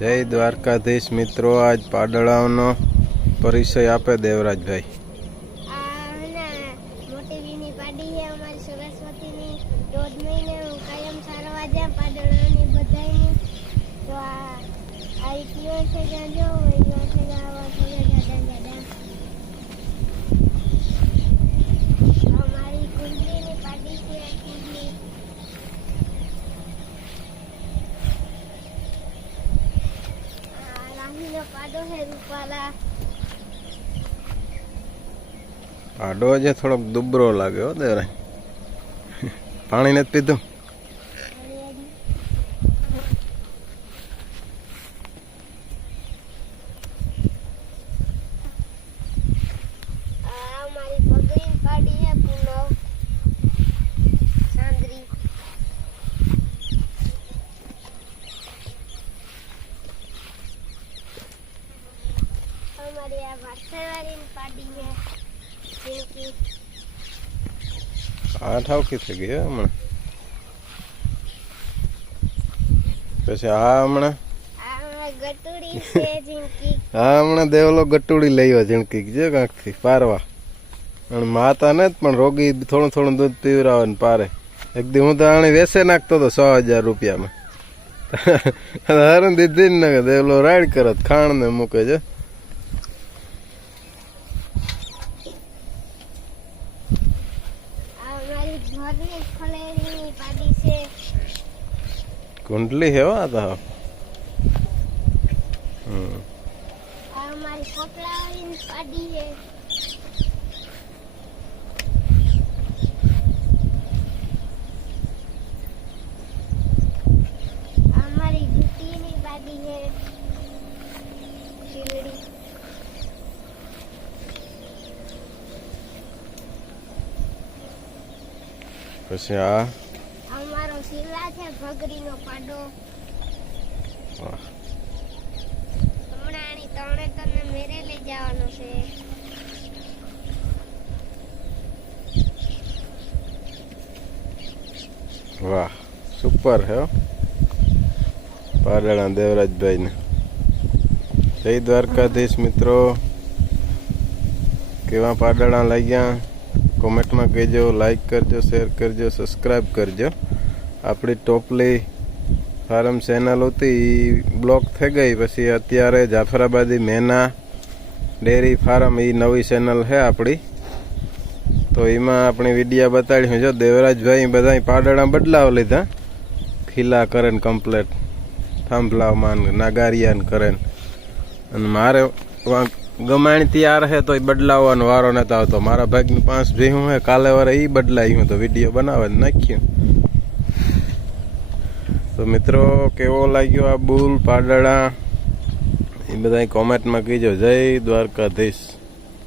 જય દ્વારકાધીશ મિત્રો, આજ પાડળાઓનો પરિચય આપે દેવરાજભાઈ. મોટીવીની પાડી છે અમારી સરસ્વતીની. રોજ મહિને કાયમ સારવા જાય પાડળાની બધાયની. તો આ ઇતિહાસ છે જ્યાં જો ઇતિહાસ છે આવા થોડા જાડા અમારી કુંડલીની પાડી છે. કુંડલી રાહીનો પાડો છે રૂપાલા. પાડો જે થોડોક દુબરો લાગે હો દેવરાજ. પાણી નથી પીધું? અમારી ભગરીન પાડી છે પૂનવ ચાંદરી. અમારી આ વાસણવાળીની પાડી છે. આ ઠાવકી થઈ ગઈ હમણાં. પછી આ હમણાં ગટુડી છે ઝીંકી. હા હમણાં દેવલો ગટુડી લઈ ઝીણકી છે કાંક થી પારવા. અને માતા ને પણ રોગી થોડું થોડું દૂધ પીવરાવે ને પારે. એક દી હું તો આને વેસે નાખતો હતો 100,000 રૂપિયામાં. હારું દીધી ને દેવલો રાઈડ કરત ખાણ ને મૂકે છે. કુંડલી હે આ તો. અમારી પોપલાવાળીની પાડી છે. અમારી ગુટીની પાડી છે. શીલડી. પછી આ અમારો શીલા છે ભગરીનો પાડો. હમણાં તણે તને મેરે લઈ જવાનો છે. વાહ સુપર હે પાડળા દેવરાજભાઈ ને. જય દ્વારકાધીશ મિત્રો. કેવા પાડળા લાગ્યા કોમેન્ટમાં કહેજો. લાઈક કરજો, શેર કરજો, સબસ્ક્રાઈબ કરજો. આપણી ટોપલી ફાર્મ ચેનલ હતી એ બ્લોક થઈ ગઈ. પછી અત્યારે જાફરાબાદી મેના ડેરી ફાર્મ એ નવી ચેનલ છે આપણી. તો એમાં આપણી વિડીયા બતાડી. જો દેવરાજભાઈ બધા પાડળા બદલાવ લીધા. ખીલા કરે ને કમ્પ્લેટ થાંભલામાં નાગારિયા કરે. અને મારે ગમાણી તૈયાર હે તો એ બદલાવવાનો વારો નતો આવતો. મારા ભાગની 5 ભેહું હે કાલે વારે એ બદલાયું તો વિડીયો બનાવે નાખ્યું. તો મિત્રો કેવો લાગ્યો આ બુલ પાડળા એ બધા કોમેન્ટમાં કહેજો. જય દ્વારકાધીશ.